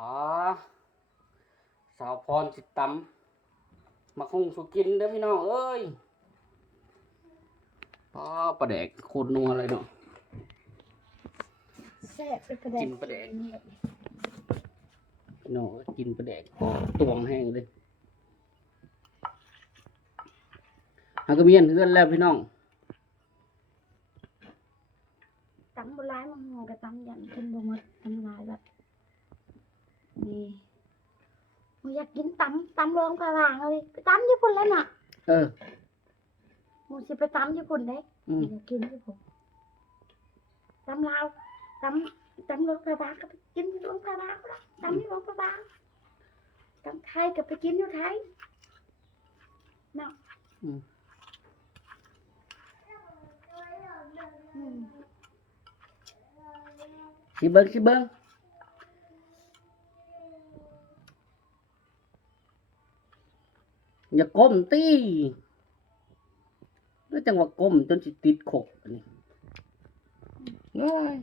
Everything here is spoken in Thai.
อ๋อสาวพรสิตำมาคุงสุกินเด้อพี่น้องเอ้ยอ๋อปลาแดกโคตรนัวเลยเนาะ แซ่บเป็นประเด็ กินปลาแดกพี่น้องกินปลาแดกพอตวงแห้งเลยหากระเมียนเพื่อนแล้วพี่น้อง ตำโบราณมันงอกระตำยันกินบ่หมดตำลายแบบนี่มึงอยากกินตำรองผาวางเลยไปตำญี่ปุ่นแล้วน่ะ เออ มึงสิไปตำญี่ปุ่นได้ อยากกินญี่ปุ่นตำลาวตำรองผาวางก็ไปกินรองผาวางก็ได้ตำรองผาวางตำไทยก็ไปกินอยู่ไทยเนาะ อืม อืม สิเบิ้งอย่าก้มตีแล้วจังหวะก้มจนสิติดขกอันนี้เอ้ย